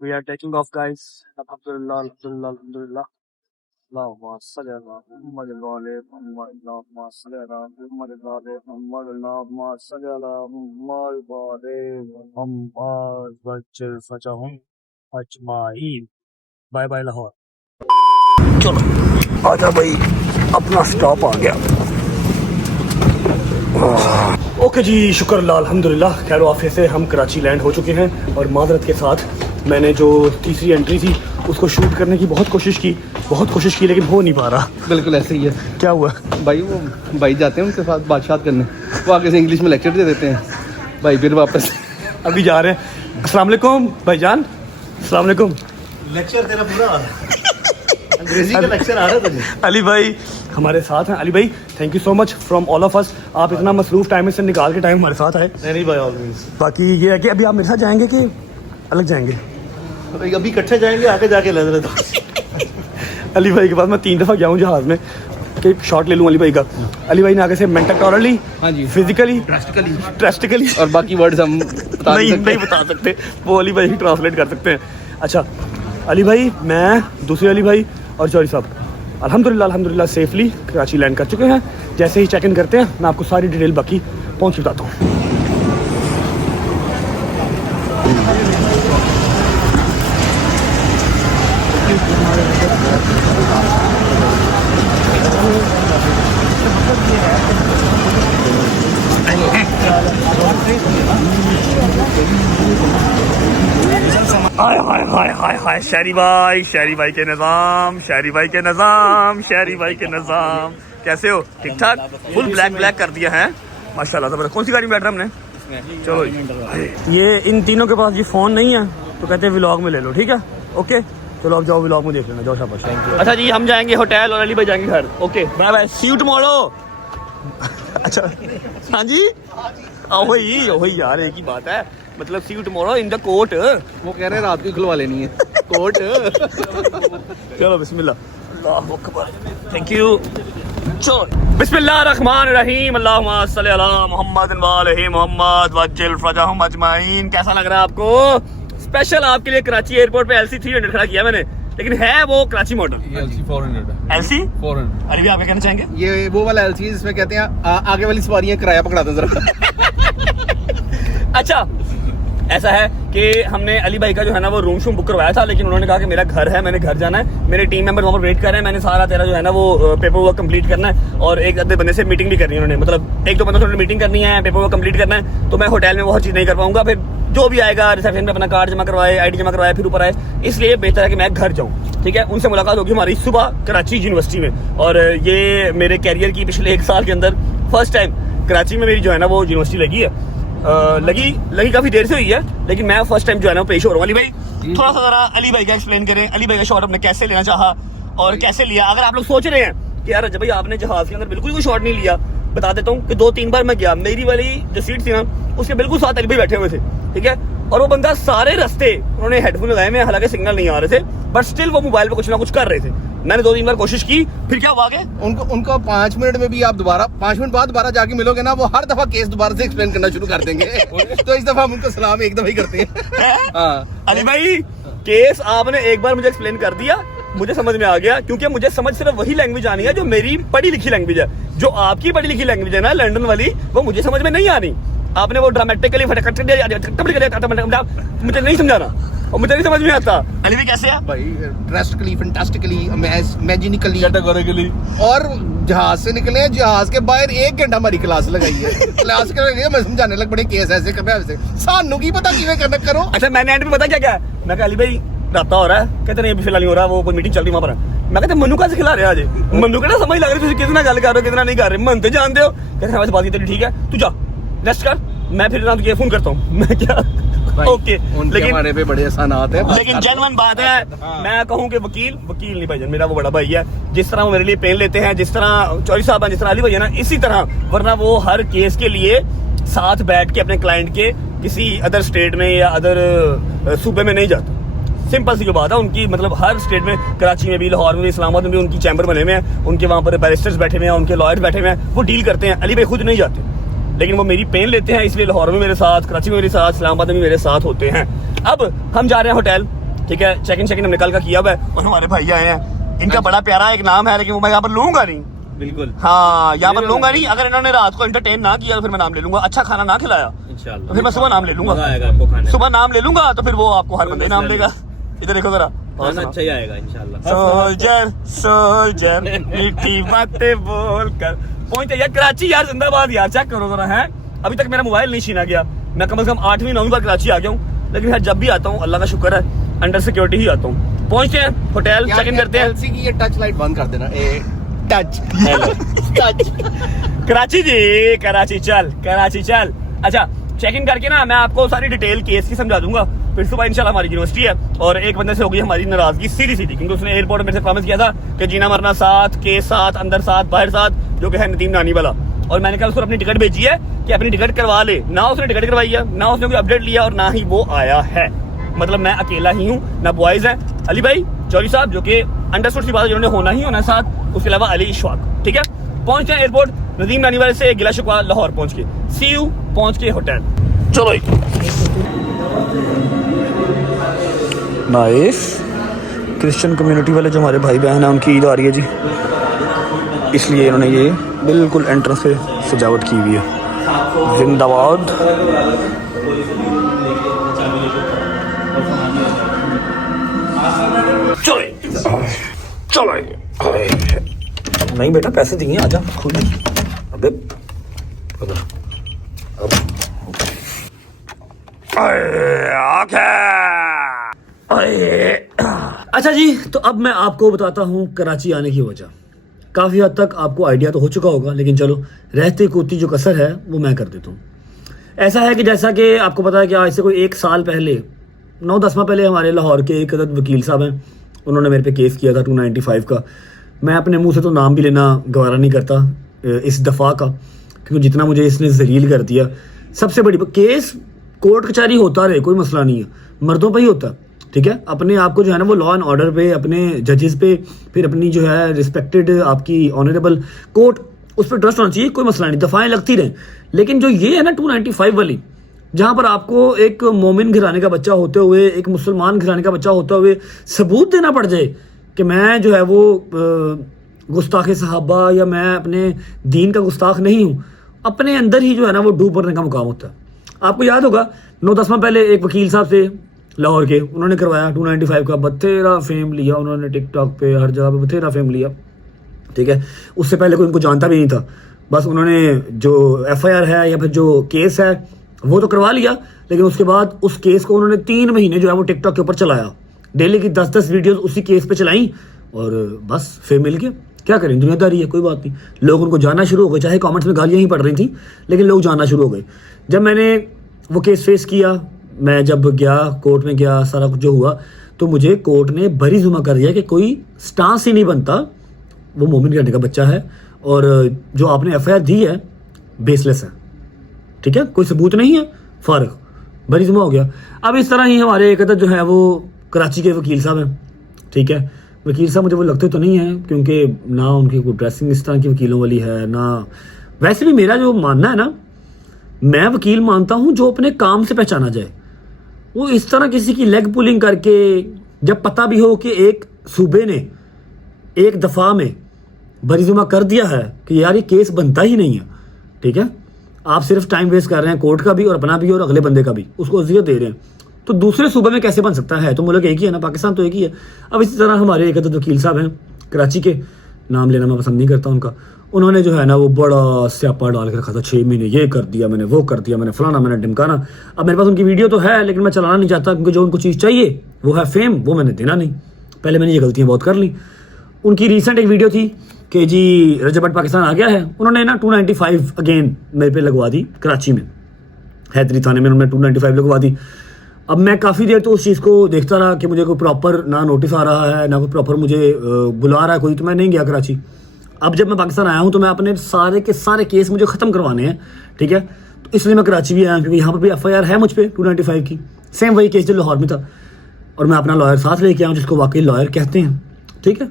We are taking off, guys. Alhamdulillah. Allahumma salli ala Muhammad wa ali Muhammad. Allahumma salli ala Muhammad wa ali Muhammad. Allahumma salli ala Muhammad wa ali Muhammad. Bachil fajahum ajma'in. Bye bye Lahore. चलो आजा भाई, अपना stop आ गया। Okay जी, शुक्र अल्लाह, अल्हम्दुलिल्लाह, खैर वाफियत से हम कराची लैंड हो चुके हैं। और माजरत के साथ मैंने जो तीसरी एंट्री थी उसको शूट करने की बहुत कोशिश की, बहुत कोशिश की लेकिन हो नहीं पा रहा। बिल्कुल ऐसे ही है क्या हुआ? भाई, वो भाई जाते हैं उनके साथ बातचीत करने, वो आगे से इंग्लिश में लेक्चर दे देते हैं भाई, फिर वापस अभी जा रहे हैं। अस्सलाम वालेकुम भाईजान, अस्सलाम वालेकुम। लेक्चर तेरा पूरा अंग्रेजी का लेक्चर आ रहा है तुझे। अली भाई हमारे साथ हैं। अली भाई thank you so much from all of us, आप इतना मसरूफ टाइम से निकाल के टाइम हमारे साथ आए। नहीं भाई, ऑलवेज। बाकी ये है कि अभी आप मेरे साथ जाएंगे कि अलग जाएंगे? अभी इकट्ठे जाएंगे, आगे जाके लग रहे थे। अली भाई के पास मैं 3 दफ़ा गया हूँ जहाज़ में कि शॉट ले लूँ अली भाई का। अली भाई ने आगे से मेंटली, हाँ जी, फिजिकली, ड्रास्टिकली और बाकी वर्ड्स हम नहीं बता सकते, वो अली भाई ही ट्रांसलेट कर सकते हैं। अच्छा अली भाई, मैं दूसरे अली भाई और जौहरी साहब अल्हम्दुलिल्लाह सेफली कराची लैंड कर चुके हैं। जैसे ही चेक इन करते हैं मैं आपको सारी डिटेल बाकी पहुँच बताता हूँ। हाय हाय हाय हाय हाय, शहरी भाई के निज़ाम, शहरी भाई के निज़ाम, कैसे हो? ठीक ठाक? फुल ब्लैक कर दिया है माशाल्लाह। ज़बरदस्त। कौन सी गाड़ी में बैठ रहा हमने? चलो ये इन तीनों के पास ये फ़ोन नहीं है तो कहते हैं व्लॉग में ले लो, ठीक है? ओके चलो अब जाओ व्लॉग में देख लेना, जाओ शाबाश। अच्छा जी हम जाएंगे होटल और अली भाई जाएंगे घर। Okay bye bye, see you tomorrow. अच्छा हाँ जी, वही यार एक ही बात है, मतलब see you tomorrow in the court. वो कह रहे हैं रात को खुलवा लेनी है कोर्ट। चलो बिस्मिल्लाह, अल्लाहु अकबर, थैंक यू। चलो बिस्मिल्लाहिर्रहमानिर्रहीम, अल्लाहुम्मा सल्ली अला मुहम्मद व आलिहि मुहम्मद वज्जिल फरजहुम अजमाइन। कैसा लग रहा है आपको? स्पेशल आपके लिए कराची एयरपोर्ट पे LC 300 खड़ा किया मैंने, लेकिन है वो Karachi model. LC 400 LC 400। Ali भी आप क्या कहना चाहेंगे? ये वो वाला LC जिसमें कहते हैं आगे वाली सवारियां किराया पकड़ा दो जरा। अच्छा ऐसा है कि हमने अली भाई का जो है ना वो रूम शूम बुक करवाया था, लेकिन उन्होंने कहा कि मेरा घर है, मैंने घर जाना है, मेरे टीम मेंबर वहाँ पर वेट कर रहे हैं, मैंने सारा तेरा जो है ना वो पेपर वर्क कंप्लीट करना है और एक आधे बंदे से मीटिंग भी करनी है उन्होंने, मतलब 1-2 बंदों से मीटिंग करनी है, पेपर वर्क कंप्लीट करना है, तो मैं होटल में वो हर चीज़ नहीं कर पाऊंगा। फिर जो भी आएगा रिसेप्शन में अपना कार्ड जमा करवाए, ID जमा करवाए, फिर ऊपर आए, इसलिए बेहतर है कि मैं घर जाऊँ। ठीक है, उनसे मुलाकात होगी हमारी सुबह कराची यूनिवर्सिटी में, और ये मेरे कैरियर की पिछले 1 साल के अंदर फर्स्ट टाइम कराची में मेरी जो है ना वो यूनिवर्सिटी लगी है। लगी काफी देर से हुई है, लेकिन मैं फर्स्ट टाइम जो है ना पेश हो रहा हूँ। अली भाई थोड़ा सा जरा अली भाई का एक्सप्लेन करें, अली भाई का शॉट आपने कैसे लेना चाहा और कैसे लिया? अगर आप लोग सोच रहे हैं कि यार जब भाई आपने जहाज के अंदर बिल्कुल कोई शॉट नहीं लिया, बता देता हूँ कि 2-3 बार मैं गया, मेरी वाली जो सीट थी ना उसके बिल्कुल साथ अली भाई बैठे हुए थे, ठीक है, और वो बंदा सारे रास्ते उन्होंने हेडफोन लगाए में, हालांकि सिग्नल नहीं आ रहे थे, बट स्टिल वो मोबाइल पे कुछ ना कुछ कर रहे थे। मैंने 2-3 बार कोशिश की, फिर क्या हुआ? उनको 5 मिनट में भी आप दोबारा 5 मिनट बाद दोबारा जाके मिलोगे ना, वो हर दफा केस दोबारा से एक्सप्लेन करना शुरू कर देंगे। तो इस दफा हम उनको सलाम एक दफा ही करते हैं। हाँ अली भाई केस आपने एक बार मुझे एक्सप्लेन कर दिया, मुझे समझ में आ गया, क्योंकि मुझे समझ सिर्फ वही लैंग्वेज आनी है जो मेरी पढ़ी लिखी लैंग्वेज है। जो आपकी पढ़ी लिखी लैंग्वेज है ना लंदन वाली, वो मुझे समझ में नहीं आनी। आपने वो ड्रामेटिकली मुझे नहीं समझाना और मुझे नहीं समझ में आता। अली भी कैसे है भाई? Drastically, fantastically, imaginically, categorically. और जहाज से निकले, जहाज के बाहर 1 घंटा हमारी क्लास लगाई है। क्लास के मैं समझाने लग बड़े केस ऐसे कर ऐसे, सानू की पता किवें करना करो। अच्छा मैंने एंड में पता क्या मैं कहा अली भाई रास्ता हो रहा है, कहते नहीं फिलहाल नहीं हो रहा, वो कोई मीटिंग चल रही वहाँ पर। मैं कहते मनु का खिला रहे आज मनु कहना समझ लग रही कितना गल कर रहे हो कितना नहीं कर रहे, मन तो जानते हो। कहते हमारे बात तेरी ठीक है, तू जा रेस्ट कर, मैं फिर ना तुझे फोन करता हूँ। मैं क्या ओके, लेकिन हमारे पे बड़े आसानात है, लेकिन जेन्युइन बात है। मैं कहूँ कि वकील नहीं भाईजान, मेरा वो बड़ा भाई है, जिस तरह वो मेरे लिए पेन लेते हैं, जिस तरह चौधरी साहब जिस तरह अली भाई है ना, इसी तरह, वरना वो हर केस के लिए साथ बैठ के अपने क्लाइंट के किसी अदर स्टेट में या अदर सूबे में नहीं जाता। सिंपल सी बात है उनकी, मतलब हर स्टेट में, कराची में भी, लाहौर में भी, इस्लामाबाद में भी उनकी चैम्बर बने हुए हैं, उनके वहाँ पर बैरिस्टर्स बैठे हुए हैं, उनके लॉयर्स बैठे हुए हैं, वो डील करते हैं। अली भाई खुद नहीं जाते, लेकिन वो मेरी पेन लेते हैं, इसलिए लाहौर में मेरे साथ, कराची में मेरे साथ, इस्लामाबाद में मेरे साथ होते हैं। अब हम जा रहे हैं होटल, ठीक है, चेक इन हमने कल का किया हुआ है, और हमारे भाई आए हैं, इनका बड़ा प्यारा एक नाम है, लेकिन वो मैं यहाँ पर लूंगा नहीं। बिल्कुल हाँ, यहाँ पर लूंगा नहीं। अगर इन्होंने रात को एंटरटेन ना किया तो फिर मैं नाम ले लूंगा, अच्छा खाना ना खिलाया तो फिर मैं सुबह नाम ले लूंगा, सुबह नाम ले लूंगा तो फिर वो आपको हर बंदे नाम देगा। इधर देखो जरा, अच्छा ही आएगा इंशाल्लाह। सोल्जर मीठी बातें बोलकर पहुंचे यार कराची, यार जिंदाबाद यार, चेक करो जरा है। अभी तक मेरा मोबाइल नहीं छीना गया, मैं कम से कम 8वीं 9वीं बार कराची आ गया हूँ, लेकिन यार जब भी आता हूँ अल्लाह का शुक्र है अंडर सिक्योरिटी ही आता हूँ। पहुंचते हैं होटल, चेक इन करते हैं। एलसी की ये टच लाइट बंद कर देना, ए टच टच। कराची जी, कराची चल, कराची चल। अच्छा, चेक इन करके ना मैं आपको सारी डिटेल केस की समझा दूंगा। फिर सुबह इंशाल्लाह हमारी यूनिवर्सिटी है और एक बंदे से हो गई हमारी नाराजगी सीधी सीधी, क्योंकि उसने एयरपोर्ट में मेरे से प्रॉमिस किया था कि जीना मरना साथ, केस साथ, अंदर साथ, बाहर साथ, जो कि है नदीम नानी वाला। और मैंने कहा उसको अपनी टिकट भेजी है कि अपनी टिकट करवा ले। ना उसने टिकट करवाई है, ना उसने कोई अपडेट लिया और ना ही वो आया है। मतलब मैं अकेला ही हूँ, ना बॉयज है, अली भाई, चौधरी साहब, जो कि अंडरस्टूड सी बात है, जिन्होंने होना ही होना साथ, उसके अलावा अली इशफाक। ठीक है, पहुंचते हैं एयरपोर्ट नदीम नानी वाले से गिला शिकवा लाहौर पहुंच के। सी यू पहुंच के होटल। चलो नाइस। क्रिश्चियन कम्युनिटी वाले जो हमारे भाई बहन हैं उनकी ईद आ रही है जी, इसलिए इन्होंने ये बिल्कुल एंट्रेंस पे सजावट की हुई है। जिंदाबाद। चलो नहीं बेटा, पैसे दिए, आजा खुद। अबे अच्छा जी, तो अब मैं आपको बताता हूँ कराची आने की वजह। काफ़ी हद तक आपको आइडिया तो हो चुका होगा, लेकिन चलो रहते कूदती जो कसर है वो मैं कर देता हूँ। ऐसा है कि जैसा कि आपको पता है कि आज से कोई 1 साल पहले, 9-10 माह पहले, हमारे लाहौर के एक अदद वकील साहब हैं, उन्होंने मेरे पे केस किया था 295 का। मैं अपने मुंह से तो नाम भी लेना गवारा नहीं करता इस दफ़ा का, क्योंकि जितना मुझे इसने जलील कर दिया। सबसे बड़ी केस कोर्ट कचहरी होता रहे, कोई मसला नहीं है, मर्दों पर ही होता है। ठीक है, अपने आप को जो है ना वो लॉ एंड ऑर्डर पे, अपने जजेस पे, फिर अपनी जो है रिस्पेक्टेड आपकी ऑनरेबल कोर्ट, उस पर ट्रस्ट होना चाहिए, कोई मसला नहीं, दफ़ाएं लगती रहें। लेकिन जो ये है ना 295 वाली, जहाँ पर आपको एक मोमिन घराने का बच्चा होते हुए, एक मुसलमान घराने का बच्चा होते हुए सबूत देना पड़ जाए कि मैं जो है वो गुस्ताख सहाबा या मैं अपने दीन का गुस्ताख नहीं हूँ, अपने अंदर ही जो है ना वो डूब मरने का मुकाम होता है। आपको याद होगा 9-10 माह पहले एक वकील साहब से लाहौर के, उन्होंने करवाया 295 का, बथेरा फेम लिया उन्होंने, टिकटॉक पे हर जगह पे बथेरा फेम लिया। ठीक है, उससे पहले कोई उनको जानता भी नहीं था, बस उन्होंने जो FIR है या फिर जो केस है वो तो करवा लिया, लेकिन उसके बाद उस केस को उन्होंने 3 महीने जो है वो टिकटॉक के ऊपर चलाया। डेली की 10-10 वीडियोस उसी केस पे चलाई और बस फेम मिल गया। क्या करें, दुनियादारी है, कोई बात नहीं। लोग उनको जानना शुरू हो गए, चाहे कमेंट्स में गालियाँ ही पड़ रही थी, लेकिन लोग जानना शुरू हो गए। जब मैंने वो केस फेस किया, मैं जब गया कोर्ट में गया, सारा कुछ जो हुआ, तो मुझे कोर्ट ने बरी जुमा कर दिया कि कोई स्टांस ही नहीं बनता, वो मोमिन करने का बच्चा है और जो आपने FIR दी है बेसलेस है। ठीक है, कोई सबूत नहीं है, फारग, बरी जुमा हो गया। अब इस तरह ही हमारे एक अदद जो है वो कराची के वकील साहब हैं। ठीक है, वकील साहब मुझे वो लगते तो नहीं हैं, क्योंकि ना उनकी कोई ड्रेसिंग इस तरह की वकीलों वाली है ना। वैसे भी मेरा जो मानना है ना, मैं वकील मानता हूँ जो अपने काम से पहचाना जाए। वो इस तरह किसी की लेग पुलिंग करके, जब पता भी हो कि एक सूबे ने एक दफ़ा में बरीजुमा कर दिया है कि यार ये केस बनता ही नहीं है। ठीक है, आप सिर्फ टाइम वेस्ट कर रहे हैं, कोर्ट का भी और अपना भी और अगले बंदे का भी, उसको अज़ियत दे रहे हैं, तो दूसरे सूबे में कैसे बन सकता है? तो मुल्क एक ही है ना, पाकिस्तान तो एक ही है। अब इसी तरह हमारे एक अदद वकील साहब हैं कराची के, नाम लेना मैं पसंद नहीं करता उनका, उन्होंने जो है ना वो बड़ा स्यापा डाल के रखा था, 6 महीने ये कर दिया मैंने, वो कर दिया मैंने, फलाना मैंने ढिमकाना। अब मेरे पास उनकी वीडियो तो है, लेकिन मैं चलाना नहीं चाहता, क्योंकि जो उनको चीज़ चाहिए वो है फेम, वो मैंने देना नहीं। पहले मैंने ये गलतियाँ बहुत कर ली। उनकी रिसेंट एक वीडियो थी कि जी रजब भट्ट पाकिस्तान आ गया है, उन्होंने ना 295 अगेन मेरे पे लगवा दी कराची में, हैदरी थाने में उन्होंने 295 लगवा दी। अब मैं काफ़ी देर तो उस चीज़ को देखता रहा कि मुझे कोई प्रॉपर ना नोटिस आ रहा है, ना कोई प्रॉपर मुझे बुला रहा है कोई, तो मैं नहीं गया कराची। अब जब मैं पाकिस्तान आया हूँ तो मैं अपने सारे के सारे केस मुझे ख़त्म करवाने हैं। ठीक है, तो इसलिए मैं कराची भी आया, क्योंकि यहाँ पर भी FIR है मुझ पर 295 की, सेम वही केस जो लाहौर में था, और मैं अपना लॉयर साथ लेके आया हूँ, जिसको वाकई लॉयर कहते हैं। ठीक है,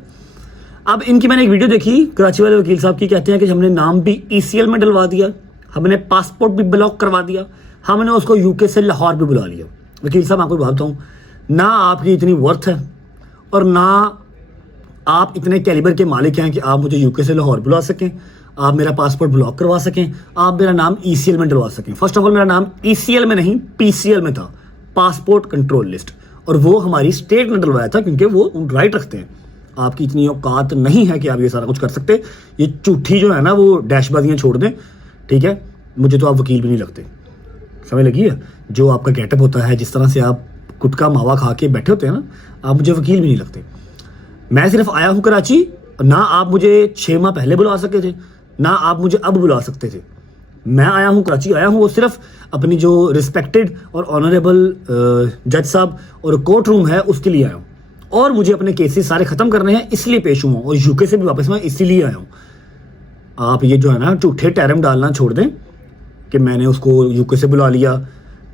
अब इनकी मैंने एक वीडियो देखी कराची वाले वकील साहब की, कहते हैं कि हमने नाम भी ECL में डलवा दिया, हमने पासपोर्ट भी ब्लॉक करवा दिया, हमने उसको UK से लाहौर भी बुला लिया। वकील साहब आपको बात बताऊँ, ना आपकी इतनी वर्थ है और ना आप इतने कैलिबर के मालिक हैं कि आप मुझे UK से लाहौर बुला सकें, आप मेरा पासपोर्ट ब्लॉक करवा सकें, आप मेरा नाम ECL में डलवा सकें। फर्स्ट ऑफ ऑल मेरा नाम ECL में नहीं PCL में था, पासपोर्ट कंट्रोल लिस्ट, और वो हमारी स्टेट ने डलवाया था, क्योंकि वो राइट रखते हैं। आपकी इतनी औकात नहीं है कि आप ये सारा कुछ कर सकते। ये झूठी जो है ना वो डैशबाजियाँ छोड़ दें। ठीक है, मुझे तो आप वकील भी नहीं लगते, समझ लगी है? जो आपका गेटअप होता है, जिस तरह से आप गुटखा मावा खा के बैठे होते हैं ना, आप मुझे वकील भी नहीं लगते। मैं सिर्फ आया हूँ कराची, ना आप मुझे 6 माह पहले बुला सके थे, ना आप मुझे अब बुला सकते थे। मैं आया हूँ कराची, आया हूँ वो सिर्फ अपनी जो रिस्पेक्टेड और ऑनरेबल जज साहब और कोर्ट रूम है उसके लिए आया हूँ, और मुझे अपने केसेस सारे ख़त्म करने हैं इसलिए पेश हुआ हूँ, और यूके से भी वापस मैं इसीलिए आया हूँ। आप ये जो है ना झूठे टैरम डालना छोड़ दें कि मैंने उसको यूके से बुला लिया,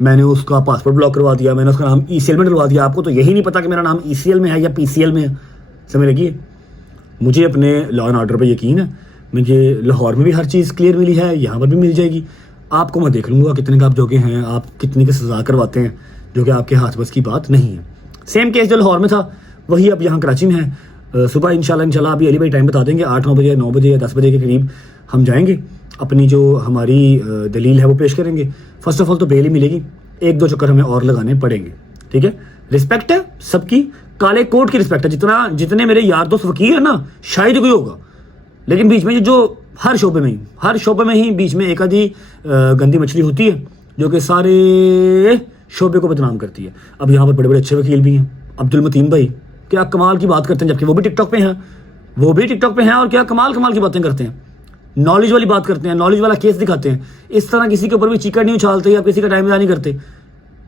मैंने उसका पासपोर्ट ब्लॉक करवा दिया, मैंने उसका नाम ECL में डलवा दिया। आपको तो यही नहीं पता कि मेरा नाम ECL में है या PCL में है। समझ लगी? मुझे अपने लॉ एंड ऑर्डर पे यकीन है, मुझे लाहौर में भी हर चीज़ क्लियर मिली है, यहाँ पर भी मिल जाएगी। आपको मैं देख लूँगा कितने का आप जोगे हैं, आप कितने की सज़ा करवाते हैं, जो कि आपके हाथ बस की बात नहीं है। सेम केस जो लाहौर में था वही अब यहाँ कराची में है। सुबह इंशाल्लाह अभी अली भाई टाइम बता देंगे, 8-9 बजे, 9 बजे या 10 बजे के करीब हम जाएंगे, अपनी जो हमारी दलील है वो पेश करेंगे। फर्स्ट ऑफ ऑल तो बेल ही मिलेगी, 1-2 चक्कर हमें और लगाने पड़ेंगे, ठीक है? रिस्पेक्ट है सबकी, काले कोर्ट की रिस्पेक्ट है। जितने मेरे यार दोस्त वकील है ना, शायद कोई होगा, लेकिन बीच में जो हर शोबे में ही बीच में एक आधी गंदी मछली होती है जो कि सारे शोबे को बदनाम करती है। अब यहाँ पर बड़े बड़े अच्छे वकील भी हैं, अब्दुल मतीन भाई क्या कमाल की बात करते हैं, जबकि वो भी टिकटॉक पे हैं, और क्या कमाल की बातें करते हैं, नॉलेज वाली बात करते हैं, नॉलेज वाला केस दिखाते हैं। इस तरह किसी के ऊपर भी चीकड़ नहीं उछालते या किसी का टाइम नहीं करते,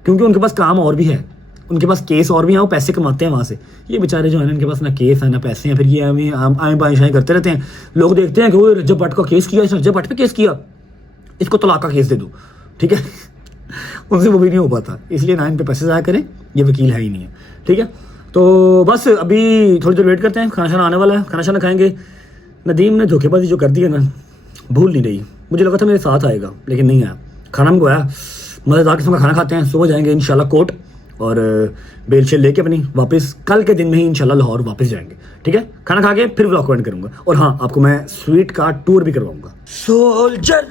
क्योंकि उनके पास काम और भी है, उनके पास केस और भी हैं, वो पैसे कमाते हैं वहाँ से। ये बेचारे जो है ना, इनके पास ना केस है ना पैसे हैं, फिर ये आए बाएँ शाएँ करते रहते हैं। लोग देखते हैं कि वो रज्जब भट्ट का केस किया, इस रज्जब भट्ट पे केस किया, इसको तलाक का केस दे दो, ठीक है? उनसे वो भी नहीं हो पाता, इसलिए ना इन पे पैसे ज़ाया करें, ये वकील है ही नहीं है, ठीक है? तो बस अभी थोड़ी देर वेट करते हैं, खाना शाना आने वाला है, खाना शाना खाएंगे। नदीम ने धोखेबाजी जो कर दी है ना, भूल नहीं रही। मुझे लगा था मेरे साथ आएगा, लेकिन नहीं आया। खाना मंगवाया, मज़ेदार किस्म का खाना खाते हैं। सुबह जाएंगे इंशाल्लाह कोर्ट, और बेल शेल लेके अपनी वापस कल के दिन में ही इंशाल्लाह लाहौर वापस जाएंगे, ठीक है? खाना खा के फिर व्लॉग को एंड करूँगा, और हाँ, आपको मैं स्वीट का टूर भी करवाऊँगा। सोल्जर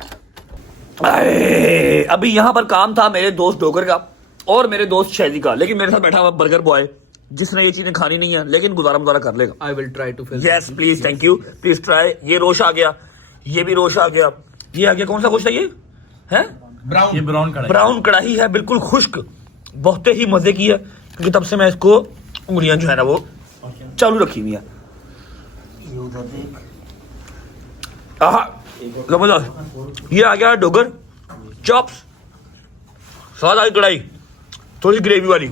अभी यहाँ पर काम था मेरे दोस्त डोगर का और मेरे दोस्त शैदी का, लेकिन मेरे साथ बैठा हुआ बर्गर बॉय जिसने ये चीजें खानी नहीं है, लेकिन गुजारा कर लेगा। I will try to fill. Yes please, thank you, please try. ये रोश आ गया, ये भी रोश आ गया, ये आ गया। कौन सा गोश्त है ये? है ब्राउन कढ़ाई है, बिल्कुल खुश्क, बहुत ही मजे की है, क्योंकि तब से मैं इसको उंगलियां जो है ना वो चालू रखी हुई है। जबरदस्त। ये आ गया डोगर चॉप्स, स्वाद आई कढ़ाई, थोड़ी सी ग्रेवी वाली,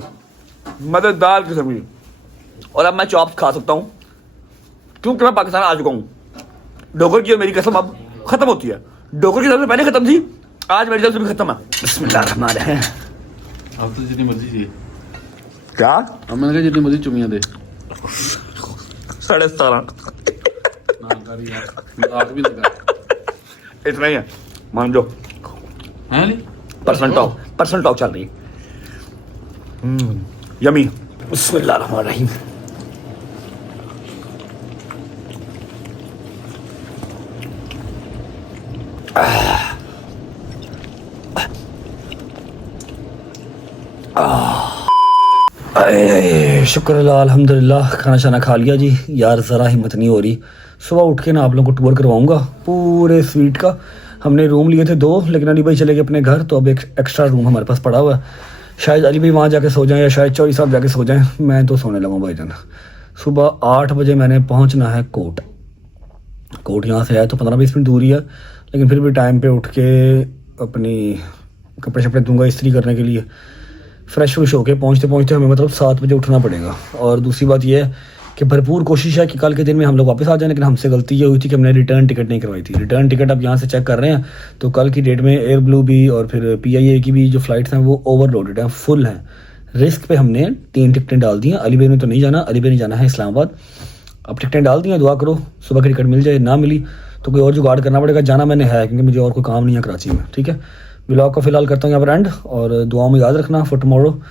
मजेदार किस्म की। और अब मैं चॉप्स खा सकता हूँ क्योंकि मैं पाकिस्तान आ चुका हूँ। डोगर की और मेरी कसम अब खत्म होती है। डोगर की तरफ से पहले खत्म थी, आज मेरी तरफ से भी खत्म है। बिस्मिल्लाहिर्रहमानिर्रहीम। आप तो जितनी मर्जी चाहिए। क्या? अब मैंने कहा जितनी मर्जी चुमियां दे। 17.5 मजाक भी लगा इतना ही है, मान जो है नहीं। पर्सनल टॉक चल रही है। यमी। बिस्मिल्लाहिर्रहमानिर्रहीम। शुक्र अल्हम्दुलिल्लाह, खाना शाना खा लिया जी। यार ज़रा हिम्मत नहीं हो रही, सुबह उठ के ना आप लोगों को टूर करवाऊंगा पूरे स्वीट का। हमने रूम लिए थे 2, लेकिन अली भाई चले गए अपने घर, तो अब एक एक्स्ट्रा रूम हमारे पास पड़ा हुआ है। शायद अली भाई वहाँ जाके सो जाएं या शायद चौधरी साहब जाके सो जाएं, मैं तो सोने लगा भाईजान। सुबह 8 बजे मैंने पहुँचना है कोर्ट यहाँ से है तो 15-20 मिनट दूरी है, लेकिन फिर भी टाइम पे उठ के अपनी कपड़े शपड़े दूंगा इस्त्री करने के लिए। फ्रेश व्रेश होके पहुँचते हमें मतलब 7 बजे उठना पड़ेगा। और दूसरी बात यह है कि भरपूर कोशिश है कि कल के दिन में हम लोग वापस आ जाएं, लेकिन हमसे गलती ये हुई थी कि हमने रिटर्न टिकट नहीं करवाई थी। रिटर्न टिकट अब यहाँ से चेक कर रहे हैं, तो कल की डेट में एयर ब्लू भी और फिर PIA की भी जो फ्लाइट्स हैं वो ओवरलोडेड हैं, फुल हैं। रिस्क पे हमने 3 टिकटें डाल दी हैं। अली भाई ने तो नहीं जाना, अली भाई ने जाना है इस्लामाबाद। अब टिकटें डाल दी हैं, दुआ करो सुबह की टिकट मिल जाए, ना मिली तो कोई और जुगाड़ करना पड़ेगा। जाना मैंने है क्योंकि मुझे और कोई काम नहीं है कराची में, ठीक है? व्लॉग को फिलहाल करता हूँ यहाँ पर एंड, और दुआओं में याद रखना for tomorrow.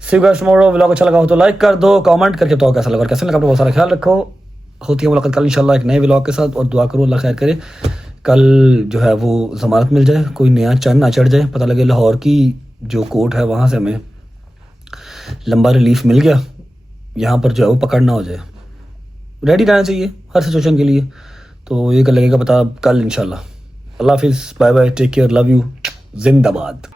See you guys tomorrow. Vlog अच्छा लगा हो तो लाइक कर दो, कमेंट करके बताओ कैसा लगा और कैसे लगा। अपना बहुत सारा ख्याल रखो। होती है मुलाकात कल इंशाल्लाह एक नए व्लॉग के साथ, और दुआ करो अल्लाह खैर करे, कल जो है वो ज़मानत मिल जाए, कोई नया चंद ना चढ़ जाए। पता लगे लाहौर की जो कोर्ट है वहाँ से हमें लंबा रिलीफ मिल गया, यहाँ पर जो है वो पकड़ना हो जाए। रेडी रहना चाहिए हर सिचुएशन के लिए, तो ये कल लगेगा पता कल इंशाल्लाह। अल्लाह हाफिज़, bye bye, take care, love you, जिंदाबाद।